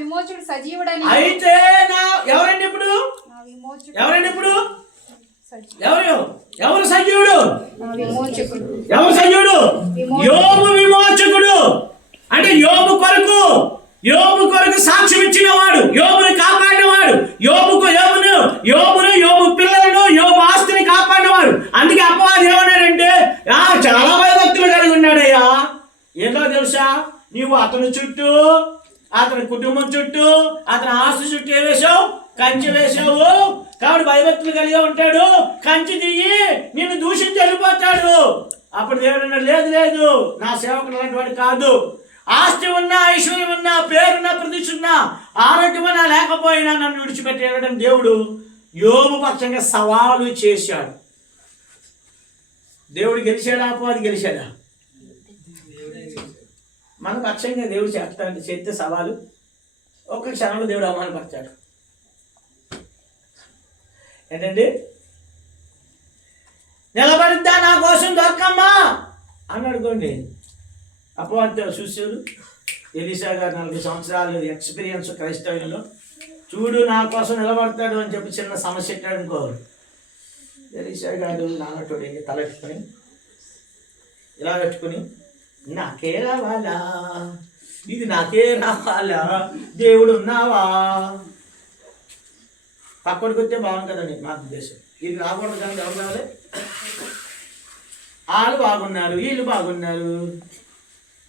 విమోచకుడు సజీవుడని. అయితే ఎవరండి ఇప్పుడు ఎవరు సజీవుడు? ఎవరు సజీవుడు? యోబు విమోచకుడు. అంటే యోబు కొరకు సాక్ష్యం ఇచ్చిన వాడు, యోబుని కాపాడినవాడు, యోబు పిల్లలను, యోబు ఆస్తిని కాపాడినవాడు. అందుకే అపవాది ఏమన్నాడంటే చాలా భయభక్తులు కలిగి ఉన్నాడయ్యా. ఏంటో తెలుసా, నీవు అతని చుట్టూ, అతని కుటుంబం చుట్టూ, అతని ఆస్తి చుట్టూ ఏ వేశావు? కంచె వేశావు. కాబట్టి భయభక్తులు కలిగి ఉంటాడు. కంచె దిగి నిన్ను దూషించి వెళ్ళిపోతాడు. అప్పుడు దేవుడు అన్నాడు, లేదు నా సేవకుడు అలాంటి వాడు కాదు. ఆస్తి ఉన్నా, ఐశ్వర్యం ఉన్నా, పేరున్నా, ప్రతిష్ఠ ఉన్నా, ఆరోగ్యమన్నా లేకపోయినా నన్ను విడిచిపెట్టేయడం దేవుడు యోబు పక్షంగా సవాలు చేశాడు. దేవుడు గెలిచాడా? అపవాది గెలిచాడా? మన పక్షంగా దేవుడు చేస్తే సవాలు ఒక్క క్షణంలో దేవుడు అవమానపరిచాడు. ఏంటండి, నిలబడిద్దా నా కోసం దొరకమ్మా అని అడుకోండి. అపవాదితో చూసారు. ఎలీషా గారు 40 సంవత్సరాలు ఎక్స్పీరియన్స్ క్రైస్తవ్యంలో. చూడు నా కోసం నిలబడతాడు అని చెప్పి చిన్న సమస్య ఎట్టాడు అనుకో. ఎలీషా గారు నాన్నటోడు తలెట్టుకొని ఇలా పెట్టుకుని, నాకే రావాలా, ఇది నాకే రావాలా, దేవుడు ఉన్నావా. పక్కడికి వస్తే బాగుంది కదండి మా ఉద్దేశం. ఇది రాకూడదు కానీ ఎవరు రావాలి? వాళ్ళు బాగున్నారు, వీళ్ళు బాగున్నారు.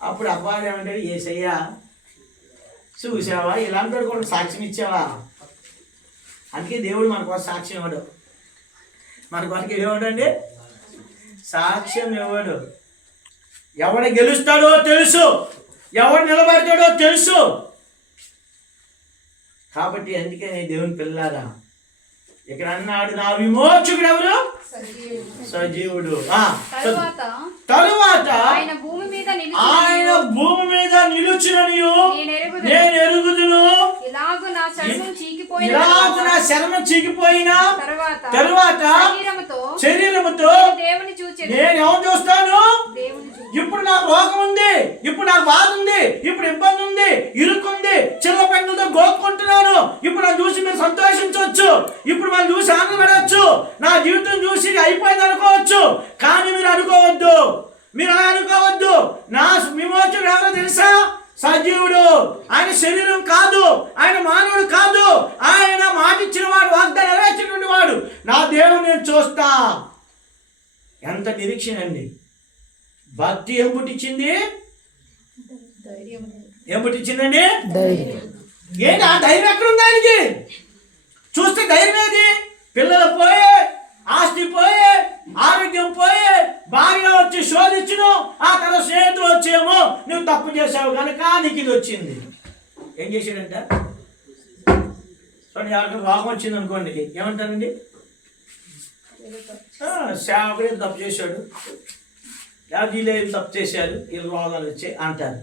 అప్పుడు అబ్బాయి ఏమంటాడు, యేసయ్యా చూసావా, ఇలాంటి కూడా సాక్ష్యం ఇచ్చావా. అందుకే దేవుడు మన కోసం సాక్ష్యం ఇవ్వడు. మన కొరకు ఏమడండి? సాక్ష్యం ఇవ్వడు. ఎవడు గెలుస్తాడో తెలుసు, ఎవడు నిలబడతాడో తెలుసు. కాబట్టి అందుకే దేవుని పిల్లారా ఇక్కడ అన్నాడు, నా విమోచకుడు ఎవరు? సజీవుడు. తరువాత ఆయన భూమి మీద నిలుచుననియు నేను ఎరుగుదును. ఇలాగు నా శర్మం చీకిపోయినా తరువాత శరీరముతో నేను ఎవరు చూస్తాను? ఇప్పుడు నాకు రోగం ఉంది, ఇప్పుడు నాకు బాధ ఉంది, ఇప్పుడు ఇబ్బంది ఉంది, ఇరుక్కుంది, చిల్ల పెంకులతో గోక్కుంటున్నాను. ఇప్పుడు నన్ను చూసి మీరు సంతోషించవచ్చు, ఇప్పుడు మనం చూసి ఆనందపడవచ్చు, నా జీవితం చూసి అయిపోయింది అనుకోవచ్చు. కానీ మీరు అనుకోవద్దు. నా విమోచకుడు ఎవరో తెలుసా? సజీవుడు. ఆయన శరీరం కాదు, ఆయన మానవుడు కాదు, ఆయన మాట ఇచ్చిన వాడు, వాగ్దానం నెరవేర్చినటువంటి వాడు. నా దేవుడు నేను చూస్తా. ఎంత నిరీక్షణ అండి. భక్తి ఏం పుట్టించింది? ఏం పుట్టించిందండి? ఏంటి ఆ ధైర్యం ఎక్కడుంది ఆయనకి? చూస్తే ధైర్యం ఏది? పిల్లలు పోయే, ఆస్తి పోయే, ఆరోగ్యం పోయే, భార్య వచ్చి శోధించును, ఆ తర్వాత స్నేహితులు వచ్చేమో నువ్వు తప్పు చేసావు కనుక నీకు ఇది వచ్చింది. ఏం చేశాడంట? చూడండి, ఎవరికి రోగం వచ్చింది అనుకోండి, ఏమంటారండి? సేవకుడు తప్పు చేశాడు, వీళ్ళు తప్పు చేశారు, వీళ్ళు రోగాలు వచ్చాయి అంటారు.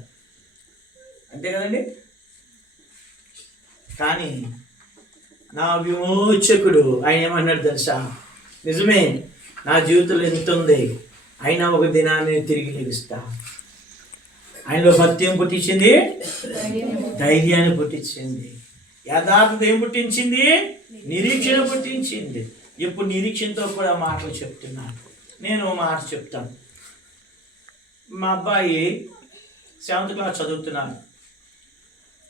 అంతే కదండి. కానీ నా విమోచకుడు ఆయన ఏమన్నాడు తెలుసా? నిజమే, నా జీవితంలో ఎంత ఉంది, అయినా ఒక దినాన్ని తిరిగి నిలుస్తా. ఆయనలో భక్తి ఏం పుట్టించింది? ధైర్యాన్ని పుట్టించింది. యథార్థత ఏం పుట్టించింది? నిరీక్షణ పుట్టించింది. ఇప్పుడు నిరీక్షణతో కూడా మాటలు చెప్తున్నాను. నేను మాట చెప్తాను. మా అబ్బాయి 7th క్లాస్ చదువుతున్నాను.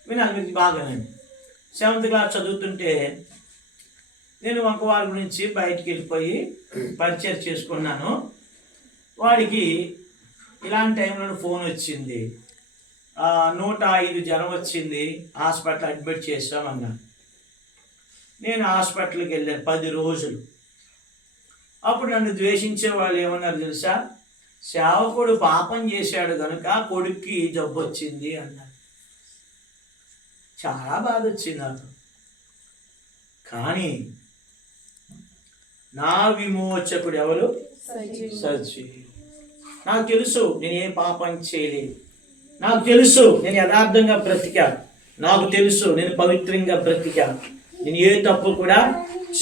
వినాలి, మీకు బాగానండి. 7th క్లాస్ చదువుతుంటే నేను వంకవారి గురించి బయటికి వెళ్ళిపోయి పరిచయం చేసుకున్నాను. వాడికి ఇలాంటి టైంలో ఫోన్ వచ్చింది, 105 జ్వరం వచ్చింది, హాస్పిటల్ అడ్మిట్ చేసామన్నాను. నేను హాస్పిటల్కి వెళ్ళాను 10 రోజులు. అప్పుడు నన్ను ద్వేషించే వాళ్ళు ఏమన్నారు తెలుసా? సేవకుడు పాపం చేశాడు కనుక కొడుక్కి జబ్బు వచ్చింది అన్నారు. చాలా బాధ వచ్చింది నాకు. కానీ నా విమోచకుడు ఎవరు? సజీవుడు. నాకు తెలుసు నేను ఏ పాపం చేయలేదు, నాకు తెలుసు నేను యథార్థంగా బ్రతికాను, నాకు తెలుసు నేను పవిత్రంగా బ్రతికాను, నేను ఏ తప్పు కూడా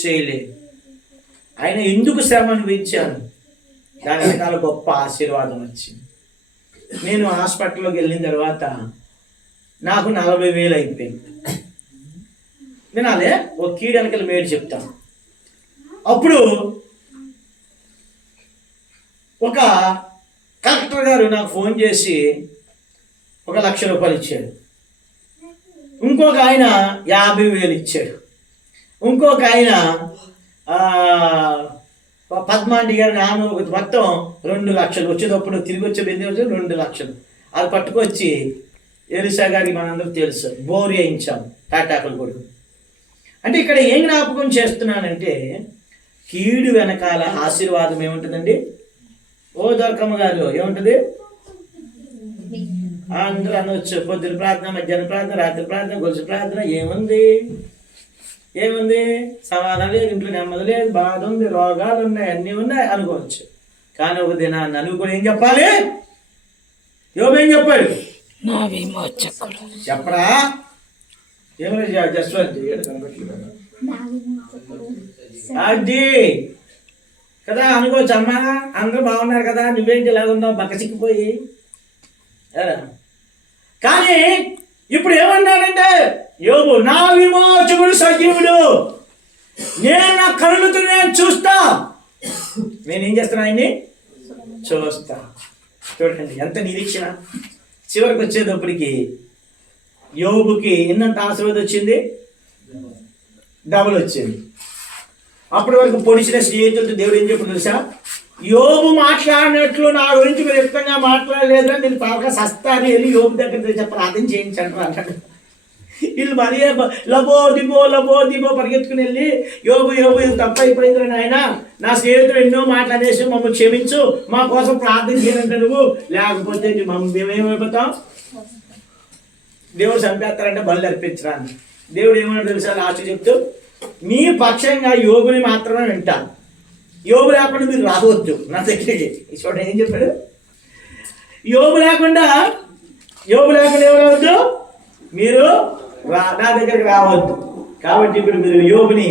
చేయలేదు. ఆయన ఎందుకు శ్రమ అనుభవించాను, దాని వెనకాల గొప్ప ఆశీర్వాదం వచ్చింది. నేను హాస్పిటల్లోకి వెళ్ళిన తర్వాత నాకు 40,000 అయిపోయింది. వినాలే, ఒక కీడు వెనకల మేడు చెప్తాను. అప్పుడు ఒక కలెక్టర్ గారు నాకు ఫోన్ చేసి 1,00,000 రూపాయలు ఇచ్చాడు. ఇంకొక ఆయన 50,000 ఇచ్చాడు. ఇంకొక ఆయన పద్మాంటి గారిని ఆమె మొత్తం 2 లక్షలు వచ్చేటప్పుడు తిరిగి వచ్చే 2 లక్షలు అది పట్టుకొచ్చి ఎలిసా గారికి మనందరూ తెలుసు బోర్ వేయించాం తాటాకులు కొడుకు. అంటే ఇక్కడ ఏం జ్ఞాపకం చేస్తున్నానంటే కీడు వెనకాల ఆశీర్వాదం ఏముంటుందండి? ఓ దొరకమ్మ గారు ఏముంటుంది? అందరూ అనవచ్చు పొద్దున ప్రార్థన, మధ్యాహ్నం ప్రార్థన, రాత్రి ప్రార్థన, గొలుసు ప్రార్థన. ఏముంది సమాధానం లేదు, ఇంట్లో నెమ్మది లేదు, బాధ ఉంది, రోగాలు ఉన్నాయి, అన్నీ ఉన్నాయి అనుకోవచ్చు. కానీ ఒక దినాన్ని నువ్వు కూడా ఏం చెప్పాలి? యోబు ఏం చెప్పాడు? చెప్పరా? ఏమైనా అది కదా అనుకోవచ్చు. అమ్మా అందరూ బాగున్నారు కదా, నువ్వేంటి ఇలా ఉన్నావు బక్క చిక్కిపోయి. కానీ ఇప్పుడు ఏమన్నాడంటే యోబు, నా విమోచకుడు సజీవుడు, నేను నా కళ్ళతో నేను చూస్తా. నేనేం చేస్తాను? ఆయన్ని చూస్తా. చూడండి ఎంత నిరీక్షణ. చివరికి వచ్చేటప్పటికి యోబుకి ఎన్నంత ఆశీర్వాదం వచ్చింది? డబుల్ వచ్చింది. అప్పటి వరకు పొడిచిన స్నేహితులతో దేవుడు ఏం చెప్పి తెలుసా? యోబు మాట్లాడినట్లు నా గురించి మీరు వ్యక్తంగా మాట్లాడలేదు, నేను బాగా సస్తాని వెళ్ళి యోబు దగ్గర ప్రార్థన చేయించండి అన్నాడు. వీళ్ళు మరీ లబో దిబో పరిగెత్తుకుని వెళ్ళి యోబు ఇది తప్ప అయిపోయింది ఆయన, నా స్నేహితుడు ఎన్నో మాట్లాడేసి మమ్మల్ని క్షమించు, మా కోసం ప్రార్థన చేయాలంటే నువ్వు, లేకపోతే మేమేమైపోతాం, దేవుడు చంపేస్తారంటే బలు అర్పించరాని. దేవుడు ఏమన్నా తెలుసా లాస్ట్ చెప్తూ, మీ పక్షంగా యోబుని మాత్రమే వింటాను, యోబు లేకుండా మీరు రావద్దు నా దగ్గరికి. చూడండి ఏం చెప్పాడు? యోబు లేకుండా ఎవరు రావద్దు, మీరు నా దగ్గరికి రావద్దు. కాబట్టి ఇప్పుడు మీరు యోబుని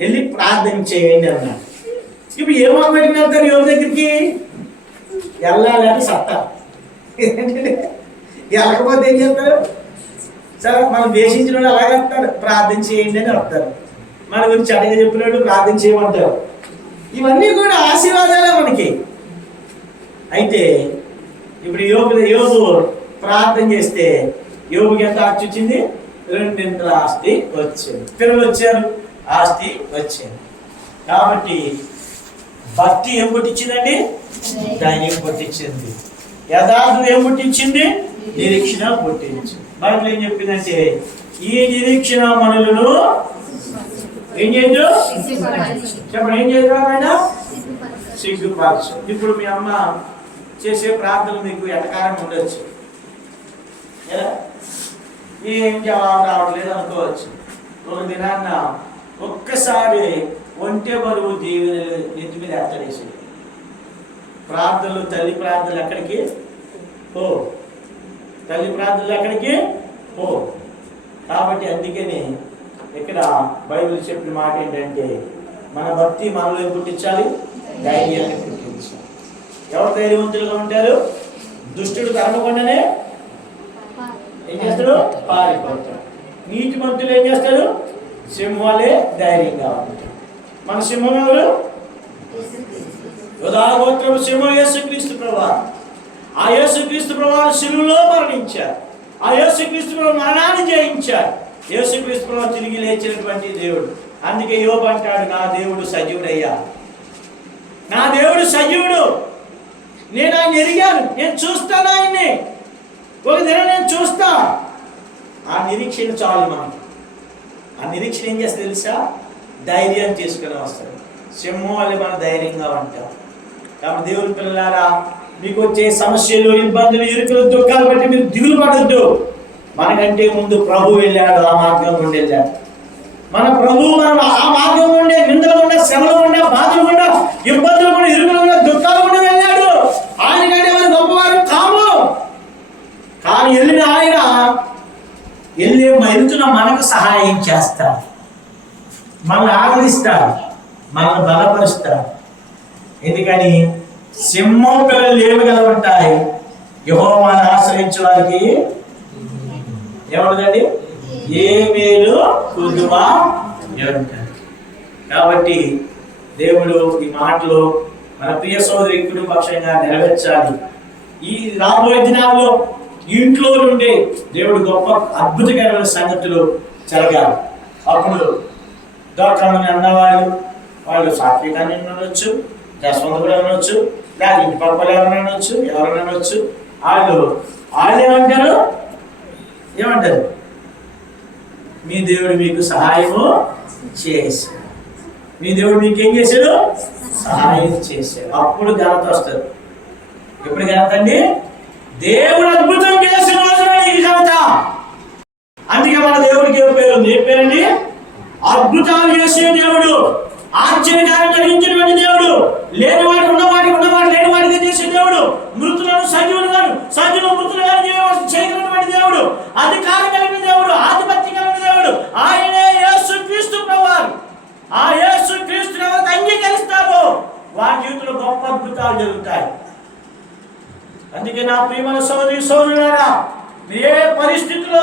వెళ్ళి ప్రార్థన చేయండి అన్నాడు. ఇప్పుడు ఏ మొక్క పెట్టుకుని వెళ్తారు యోబు దగ్గరికి? వెళ్ళాలని సత్తా. వెళ్ళకపోతే ఏం చెప్తారు? సరే మనం దేశించిన వాళ్ళు అలాగే వస్తారు, ప్రార్థన చేయండి అని వస్తారు. మన గురించి అడిగి చెప్పినట్టు ప్రార్థన చేయమంటారు. ఇవన్నీ కూడా ఆశీర్వాదాలే మనకి. అయితే ఇప్పుడు యోబు ప్రార్థన చేస్తే యోబుకి ఎంత ఆస్తి వచ్చింది? 2 ఆస్తి వచ్చింది. పిల్లలు వచ్చారు, ఆస్తి వచ్చింది. కాబట్టి భక్తి ఏం పుట్టించిందండి? ధైర్యం పుట్టించింది. యథార్థం ఏం పుట్టించింది? నిరీక్షణ పుట్టించింది. బైబిల్ ఏం చెప్పిందంటే ఈ నిరీక్షణ మనలను ఏం చేయదు? చెప్పండి, ఏం చేయదు? ఆయన సిగ్గుపరచు. ఇప్పుడు మీ అమ్మ చేసే ప్రార్థనలు మీకు ఎటకారం ఉండొచ్చు, ఏం జవాబు రావట్లేదు అనుకోవచ్చు. ఒక దినాన్న ఒక్కసారి ఒంటె బరువు దీవెన నెత్తి మీద ఎత్తడేసి ప్రార్థనలు, తల్లి ప్రార్థనలు ఎక్కడికి పో, తల్లి ప్రార్థనలు ఎక్కడికి పో. కాబట్టి అందుకని ఇక్కడ బైబిల్ చెప్పిన మాట ఏంటంటే మన భక్తి మనలో ఏం పుట్టించాలి? ధైర్యాన్ని పుట్టించాలి. ఎవరు ధైర్యవంతులుగా ఉంటారు? దుష్టుడు తరమకుండానే ఏం చేస్తాడు? పారిపోతాడు. నీతిమంతులు ఏం చేస్తాడు? సింహాలే ధైర్యంగా ఉంటాడు. మన సింహం ఎవరు? యోధాగోత్రము సింహం యేసుక్రీస్తు ప్రభువారు. ఆ యేసుక్రీస్తు ప్రభువారు శిలువలో మరణించారు. ఆ యేసుక్రీస్తు ప్రభు మరణాన్ని జయించారు. యేసుక్రీస్తు ప్రభు తిరిగి లేచినటువంటి దేవుడు. అందుకే యోబు అంటాడు, నా దేవుడు సజీవుడయ్యా, నా దేవుడు సజీవుడు, నేను ఆయన ఎరిగాను, నేను చూస్తాను ఆయన్ని, ఒక దినం నేను చూస్తా. ఆ నిరీక్షణ చాలు మనకి. ఆ నిరీక్షణ ఏం చేస్తే తెలుసా? ధైర్యం తీసుకుని వస్తాడు. సింహం వల్ల మనం ధైర్యంగా ఉంటాం. కాబట్టి దేవుని పిల్లలారా, మీకు వచ్చే సమస్యలు, ఇబ్బందులు, ఇరుకులు, దుఃఖాలు బట్టి మీరు దిగులు పడద్దు. మనకంటే ముందు ప్రభు వెళ్ళాడు, ఆ మార్గం నుండి వెళ్ళాడు. మన ప్రభు మనం ఆ మార్గం ఉండే, నిందలు ఉండే, శ్రమలు ఉండే, బాధలు ఉండే, ఇబ్బందులు కూడా, ఇరుకులు ఉండే, దుఃఖాలు కూడా వెళ్ళాడు. ఆయనకంటే మనం గొప్పవారు కాము. కానీ వెళ్ళిన ఆయన వెళ్తున్న మనకు సహాయం చేస్తారు, మనల్ని ఆదరిస్తారు, మనల్ని బలపరుస్తారు. ఎందుకని సింహం పిల్లలు ఏమగలవుంటాయి? యెహోవాను ఆశ్రయించే వారికి ఏముండదండి? ఏ మేలు కుదువా ఉంటారు. కాబట్టి దేవుడు ఈ మాటలు మన ప్రియ సోదరి కుటుంబపక్షంగా నెరవేర్చాలి. ఈ రాబోయే దినాల్లో ఇంట్లో నుండి దేవుడు గొప్ప అద్భుతకరమైన సంగతులు జరగాలి. అప్పుడు దోకామని అన్నవాళ్ళు వాళ్ళు సాత్వికాన్ని అనొచ్చు, జస్వంతుడు అనొచ్చు, లేదా ఇంటి పక్కలు ఎవరైనా అనొచ్చు, ఎవరైనా అనొచ్చు. వాళ్ళు ఏమంటారు? మీ దేవుడు మీకు సహాయము చేశాడు. మీ దేవుడు మీకు ఏం చేశాడు? సహాయం చేశాడు. అప్పుడు ఘనత వస్తుంది. ఎప్పుడు ఘనత అండి? దేవుడు అద్భుతం చేసిన రోజున ఈ ఘనత. అందుకే మన దేవుడికి ఏ పేరు ఉంది? ఏ పేరండి? అద్భుతాలు చేసే దేవుడు, ఆశ్చర్యకార్యం కలిగించినటువంటి దేవుడు, లేని వాటి ఉన్నవాటి లేని వాటిగా చేసే దేవుడు, మృతులను సజీవులు మృతులుగా చేయగలిగినటువంటి దేవుడు, అధికారం కలిగిన దేవుడు, ఆధిపత్యం కలిగిన దేవుడు. ఆయనే యేసు క్రీస్తు ప్రభువారు. ఆ యేసు క్రీస్తుని ఎవరైతే అంగీకరిస్తారో వారి జీవితంలో గొప్ప అద్భుతాలు జరుగుతాయి. అందుకే నా ప్రియమైన సోదరి సోదరులారా, మీరు ఏ పరిస్థితిలో